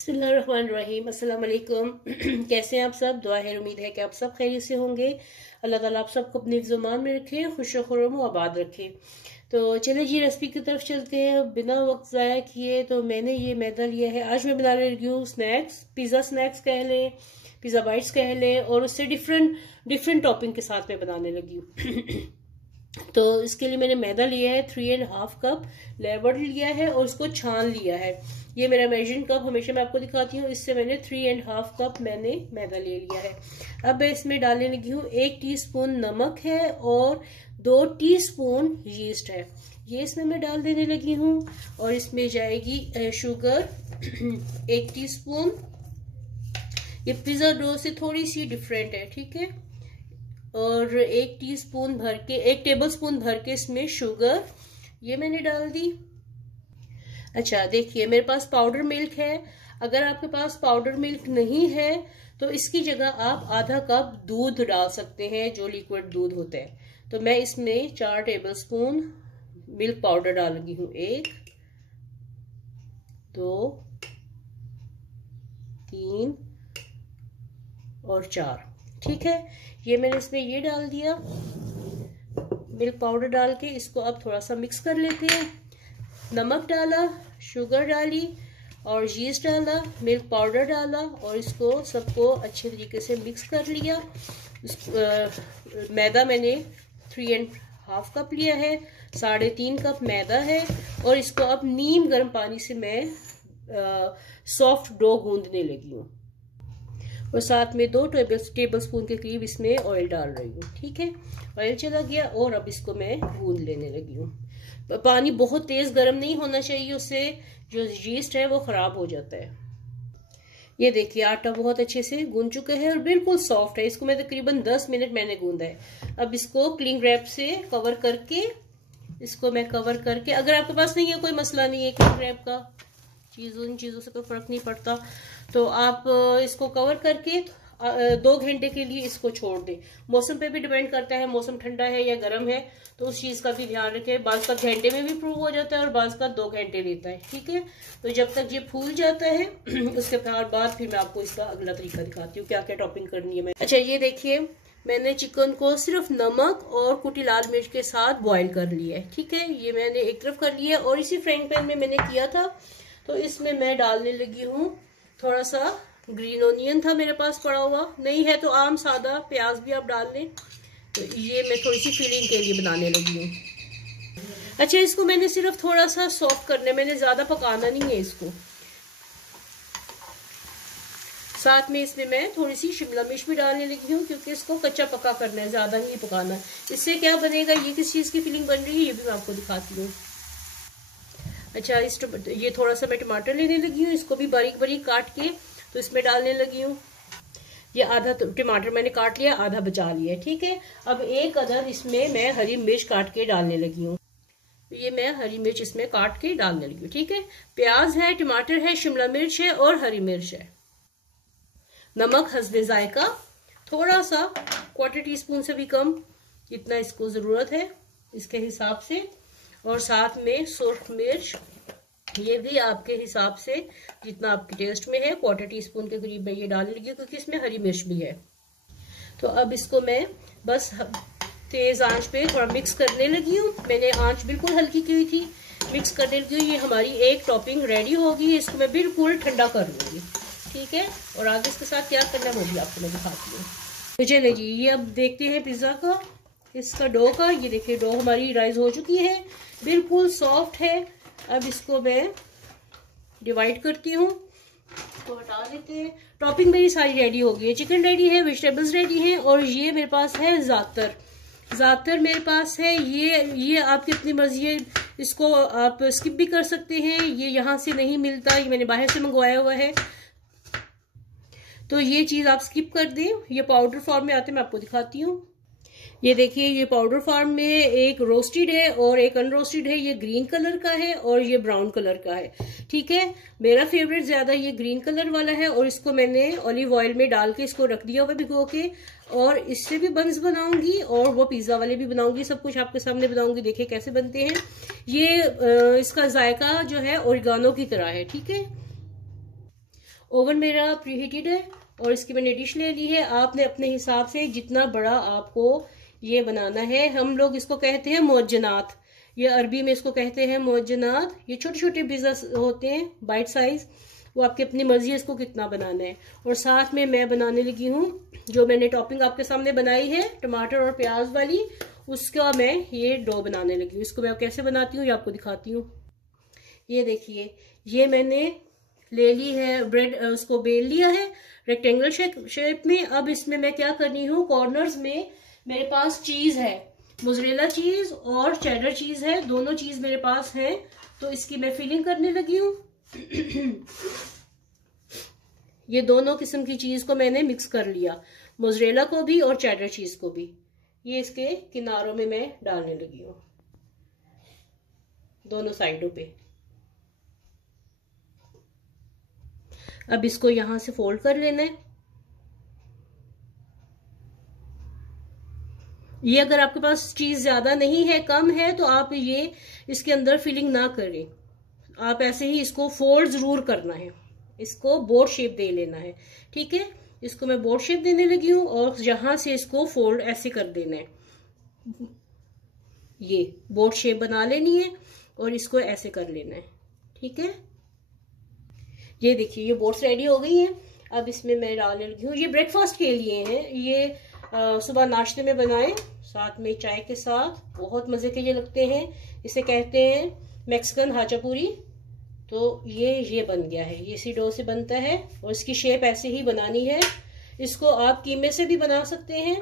बिस्मिल्लाहिर्रहमानिर्रहीम। अस्सलाम वालेकुम। कैसे हैं आप सब? दुआ है, उम्मीद है कि आप सब खैरियत से होंगे। अल्लाह ताला आप सबको अपने ज़ुबान में रखे, खुश खुर्रम आबाद रखे। तो चले जी रेसिपी की तरफ चलते हैं बिना वक्त ज़ाया किए। तो मैंने ये मैदा लिया है। आज मैं बना रही हूँ स्नैक्स, पिज़्ज़ा स्नैक्स कह लें, पिज़्ज़ा बाइट्स कह लें, और उससे डिफरेंट टॉपिंग के साथ मैं बनाने लगी हूँ। तो इसके लिए मैंने मैदा लिया है 3.5 कप, लेवर्ड लिया है और उसको छान लिया है। ये मेरा मेजरिंग कप हमेशा मैं आपको दिखाती हूँ, इससे मैंने 3.5 कप मैंने मैदा ले लिया है। अब मैं इसमें डालने लगी हूँ 1 टीस्पून नमक है और 2 टीस्पून यीस्ट है, ये इसमें मैं डाल देने लगी हूँ। और इसमें जाएगी शुगर 1 टीस्पून। ये पिज्जा डो से थोड़ी सी डिफरेंट है, ठीक है। और 1 टेबलस्पून भर के इसमें शुगर ये मैंने डाल दी। अच्छा देखिए, मेरे पास पाउडर मिल्क है। अगर आपके पास पाउडर मिल्क नहीं है तो इसकी जगह आप आधा कप दूध डाल सकते हैं, जो लिक्विड दूध होता है। तो मैं इसमें 4 टेबलस्पून मिल्क पाउडर डाल लगी हूँ। 1 2 3 और 4, ठीक है। ये मैंने इसमें ये डाल दिया मिल्क पाउडर डाल के। इसको अब थोड़ा सा मिक्स कर लेते हैं। नमक डाला, शुगर डाली और यीस्ट डाला, मिल्क पाउडर डाला और इसको सबको अच्छे तरीके से मिक्स कर लिया। मैदा मैंने 3.5 कप लिया है, 3.5 कप मैदा है। और इसको अब नीम गर्म पानी से मैं सॉफ्ट डो गूंदने लगी हूँ। और साथ में 2 टेबलस्पून के करीब इसमें ऑयल डाल रही हूँ, ठीक है। ऑयल चला गया और अब इसको मैं गूंद लेने लगी हूँ। पानी बहुत तेज गर्म नहीं होना चाहिए, उससे जो यीस्ट है वो खराब हो जाता है। ये देखिए आटा बहुत अच्छे से गूंद चुका है और बिल्कुल सॉफ्ट है। इसको मैं तकरीबन 10 मिनट मैंने गूंदा है। अब इसको क्लिंग रैप से कवर करके, इसको मैं कवर करके, अगर आपके पास नहीं है कोई मसला नहीं है, क्लिंग रैप का इन चीज़ों से कोई फर्क नहीं पड़ता, तो आप इसको कवर करके 2 घंटे के लिए इसको छोड़ दें। मौसम पे भी डिपेंड करता है, मौसम ठंडा है या गर्म है, तो उस चीज़ का भी ध्यान रखें। बाज़ का घंटे में भी प्रूव हो जाता है और बाज़ का 2 घंटे लेता है, ठीक है। तो जब तक ये फूल जाता है उसके बाद फिर मैं आपको इसका अगला तरीका दिखाती हूँ क्या क्या टॉपिंग करनी है। अच्छा ये देखिए, मैंने चिकन को सिर्फ नमक और कुटी लाल मिर्च के साथ बॉयल कर लिया है, ठीक है। ये मैंने एक तरफ कर लिया और इसी फ्राइंग पैन में मैंने किया था। तो इसमें मैं डालने लगी हूँ थोड़ा सा ग्रीन ओनियन, था मेरे पास पड़ा हुआ, नहीं है तो आम सादा प्याज भी आप डाल लें। तो ये मैं थोड़ी सी फिलिंग के लिए बनाने लगी हूँ। अच्छा, इसको मैंने सिर्फ थोड़ा सा सॉफ्ट करना है, मैंने ज्यादा पकाना नहीं है इसको। साथ में इसमें मैं थोड़ी सी शिमला मिर्च भी डालने लगी हूँ, क्योंकि इसको कच्चा पक्का करना है, ज्यादा नहीं पकाना है। इससे क्या बनेगा, ये किस चीज की फिलिंग बन रही है ये भी मैं आपको दिखाती हूँ। अच्छा, ये थोड़ा सा मैं टमाटर लेने लगी हूँ, इसको भी बारीक बारीक काट के तो इसमें डालने लगी हूँ। ये आधा टमाटर मैंने काट लिया, आधा बचा लिया, ठीक है। अब 1 अदद इसमें मैं हरी मिर्च काट के डालने लगी हूँ। ये मैं हरी मिर्च इसमें काट के डालने लगी हूँ, ठीक है। प्याज है, टमाटर है, शिमला मिर्च है और हरी मिर्च है। नमक हस्बे जायका, थोड़ा सा 1/4 टीस्पून से भी कम, इतना इसको जरूरत है इसके हिसाब से। और साथ में सुर्ख मिर्च, ये भी आपके हिसाब से जितना आपके टेस्ट में है, 1/4 टीस्पून के करीब मैं ये डालने लगी हूँ, क्योंकि इसमें हरी मिर्च भी है। तो अब इसको मैं बस तेज आंच पे थोड़ा मिक्स करने लगी हूँ। मैंने आंच बिल्कुल हल्की की हुई थी, मिक्स करने लगी हूँ। ये हमारी एक टॉपिंग रेडी होगी, इसको मैं बिल्कुल ठंडा कर लूंगी, ठीक है। और आगे इसके साथ क्या करना है वो भी आपको मैं दिखाती हूँ। तो चलिए जी, ये अब देखते हैं पिज्जा का, इसका डो का। ये देखिए डो हमारी राइज हो चुकी है, बिल्कुल सॉफ्ट है। अब इसको मैं डिवाइड करती हूँ, इसको हटा देते हैं। टॉपिंग मेरी सारी रेडी हो गई है, चिकन रेडी है, वेजिटेबल्स रेडी हैं, और ये मेरे पास है ज़ातर मेरे पास है। ये आपकी अपनी मर्जी है, इसको आप स्किप भी कर सकते हैं, ये यहाँ से नहीं मिलता, ये मैंने बाहर से मंगवाया हुआ है, तो ये चीज़ आप स्किप कर दें। ये पाउडर फॉर्म में आते हैं, मैं आपको दिखाती हूँ। ये देखिए, ये पाउडर फॉर्म में एक रोस्टेड है और एक अनरोस्टेड है। ये ग्रीन कलर का है और ये ब्राउन कलर का है, ठीक है। मेरा फेवरेट ज्यादा ये ग्रीन कलर वाला है, और इसको मैंने ऑलिव ऑयल में डाल के इसको रख दिया हुआ भिगो के। और इससे भी बंस बनाऊंगी और वो पिज्जा वाले भी बनाऊंगी, सब कुछ आपके सामने बनाऊंगी, देखिए कैसे बनते हैं। ये इसका जायका जो है ओरिगानो की तरह है, ठीक है। ओवन मेरा प्रीहीटेड है और इसकी मैंने डिश ले ली है। आपने अपने हिसाब से जितना बड़ा आपको ये बनाना है, हम लोग इसको कहते हैं मुअज्जनात, ये अरबी में इसको कहते हैं मुअज्जनात। ये छोटे छोटे पिज़्ज़ा होते हैं बाइट साइज, वो आपकी अपनी मर्जी है इसको कितना बनाना है। और साथ में मैं बनाने लगी हूँ जो मैंने टॉपिंग आपके सामने बनाई है टमाटर और प्याज वाली, उसका मैं ये डो बनाने लगी हूँ। इसको मैं कैसे बनाती हूँ ये आपको दिखाती हूँ। ये देखिए, ये मैंने ले ली है ब्रेड, उसको बेल लिया है रेक्टेंगल शेप में। अब इसमें मैं क्या करनी हूँ, कॉर्नर्स में मेरे पास चीज है, मोज़रेला चीज और चेडर चीज है, दोनों चीज मेरे पास है। तो इसकी मैं फिलिंग करने लगी हूँ। ये दोनों किस्म की चीज को मैंने मिक्स कर लिया, मोज़रेला को भी और चेडर चीज को भी। ये इसके किनारों में मैं डालने लगी हूँ, दोनों साइडों पे। अब इसको यहां से फोल्ड कर लेना है। ये अगर आपके पास चीज ज्यादा नहीं है, कम है, तो आप ये इसके अंदर फिलिंग ना करें, आप ऐसे ही इसको फोल्ड जरूर करना है, इसको बोर्ड शेप दे लेना है। ठीक है, इसको मैं बोर्ड शेप देने लगी हूँ और यहां से इसको फोल्ड ऐसे कर देना है, ये बोर्ड शेप बना लेनी है और इसको ऐसे कर लेना है। ठीक है, ये देखिए ये बोर्ड्स रेडी हो गई हैं। अब इसमें मैं डालने लगी हूँ, ये ब्रेकफास्ट के लिए हैं, ये सुबह नाश्ते में बनाएं साथ में चाय के साथ, बहुत मजे के ये लगते हैं। इसे कहते हैं मैक्सिकन हाचापूरी। तो ये बन गया है, ये इसी डो से बनता है और इसकी शेप ऐसे ही बनानी है। इसको आप कीमे से भी बना सकते हैं,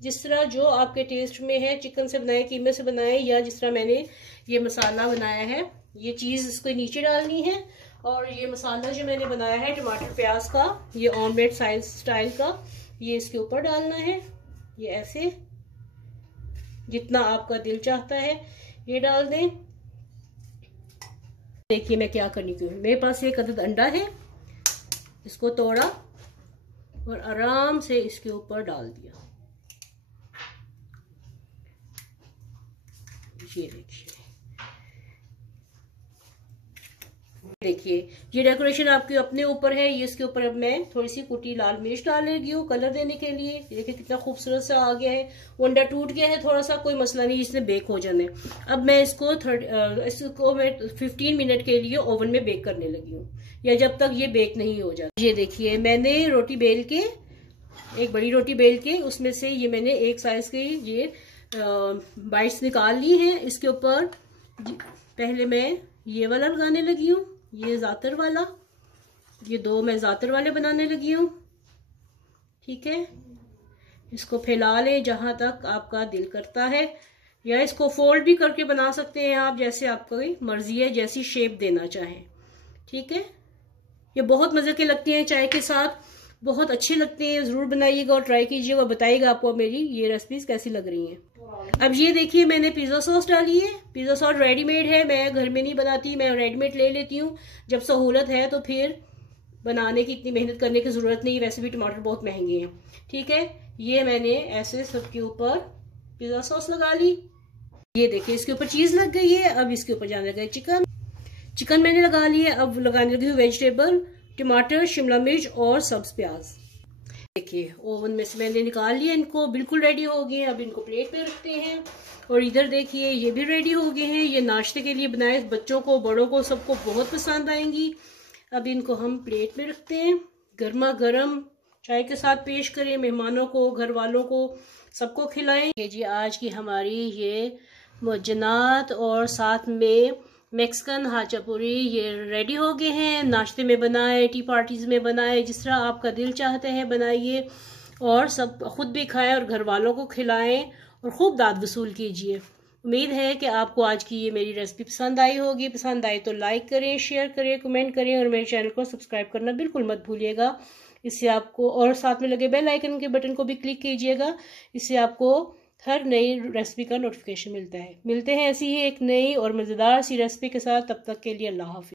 जिस तरह जो आपके टेस्ट में है, चिकन से बनाए, कीमे से बनाए, या जिस तरह मैंने ये मसाला बनाया है। ये चीज इसको नीचे डालनी है और ये मसाला जो मैंने बनाया है टमाटर प्याज का, ये ऑमलेट स्टाइल का, ये इसके ऊपर डालना है। ये ऐसे जितना आपका दिल चाहता है ये डाल दें। देखिए मैं क्या करनी हूँ, मेरे पास एक अदद अंडा है, इसको तोड़ा और आराम से इसके ऊपर डाल दिया। ये देखिए ये डेकोरेशन आपके अपने ऊपर है। ये इसके ऊपर अब मैं थोड़ी सी कुटी लाल मिर्च डाल लगी हूँ कलर देने के लिए। देखिए कितना खूबसूरत सा आ गया है। वो अंडा टूट गया है थोड़ा सा, कोई मसला नहीं, इसने बेक हो जाना है। अब मैं इसको मैं 15 मिनट के लिए ओवन में बेक करने लगी हूँ, या जब तक ये बेक नहीं हो जाता। ये देखिए मैंने रोटी बेल के, एक बड़ी रोटी बेल के, उसमें से ये मैंने एक साइज की ये बाइट्स निकाल ली हैं। इसके ऊपर पहले मैं ये वाला लगाने लगी हूँ, ये ज़ातर वाला, ये दो मैं ज़ातर वाले बनाने लगी हूँ। ठीक है, इसको फैला ले जहां तक आपका दिल करता है, या इसको फोल्ड भी करके बना सकते हैं आप, जैसे आपकी मर्जी है, जैसी शेप देना चाहें। ठीक है, ये बहुत मजे के लगते हैं, चाय के साथ बहुत अच्छे लगते हैं। जरूर बनाइएगा और ट्राई कीजिएगा, बताइएगा आपको मेरी ये रेसिपीज कैसी लग रही हैं। अब ये देखिए मैंने पिज्जा सॉस डाली है। पिज्जा सॉस रेडीमेड है, मैं घर में नहीं बनाती, मैं रेडीमेड ले लेती हूँ। जब सहूलत है तो फिर बनाने की इतनी मेहनत करने की जरूरत नहीं, वैसे भी टमाटर बहुत महंगे हैं। ठीक है, ये मैंने ऐसे सबके ऊपर पिज्जा सॉस लगा ली। ये देखिए इसके ऊपर चीज लग गई है। अब इसके ऊपर जाने लगा चिकन मैंने लगा ली है। अब लगाने लगी हूँ वेजिटेबल, टमाटर, शिमला मिर्च और सब्ज प्याज। देखिए ओवन में से मैंने निकाल लिया इनको, बिल्कुल रेडी हो गए हैं। अब इनको प्लेट पे रखते हैं। और इधर देखिए ये भी रेडी हो गए हैं। ये नाश्ते के लिए बनाए, बच्चों को बड़ों को सबको बहुत पसंद आएंगी। अब इनको हम प्लेट में रखते हैं, गर्मा गर्म चाय के साथ पेश करें, मेहमानों को, घर वालों को, सबको खिलाएं। ये जी आज की हमारी ये मुअज्जनात और साथ में मैक्सिकन हाचापूरी ये रेडी हो गए हैं। नाश्ते में बनाए, टी पार्टीज में बनाए, जिस तरह आपका दिल चाहते हैं बनाइए और सब खुद भी खाएं और घर वालों को खिलाएं और खूब दाद वसूल कीजिए। उम्मीद है कि आपको आज की ये मेरी रेसिपी पसंद आई होगी। पसंद आई तो लाइक करें, शेयर करें, कमेंट करें और मेरे चैनल को सब्सक्राइब करना बिल्कुल मत भूलिएगा। इससे आपको, और साथ में लगे बेल आइकन के बटन को भी क्लिक कीजिएगा, इससे आपको हर नई रेसिपी का नोटिफिकेशन मिलता है। मिलते हैं ऐसी ही एक नई और मज़ेदार सी रेसिपी के साथ, तब तक के लिए अल्लाह हाफ़िज़।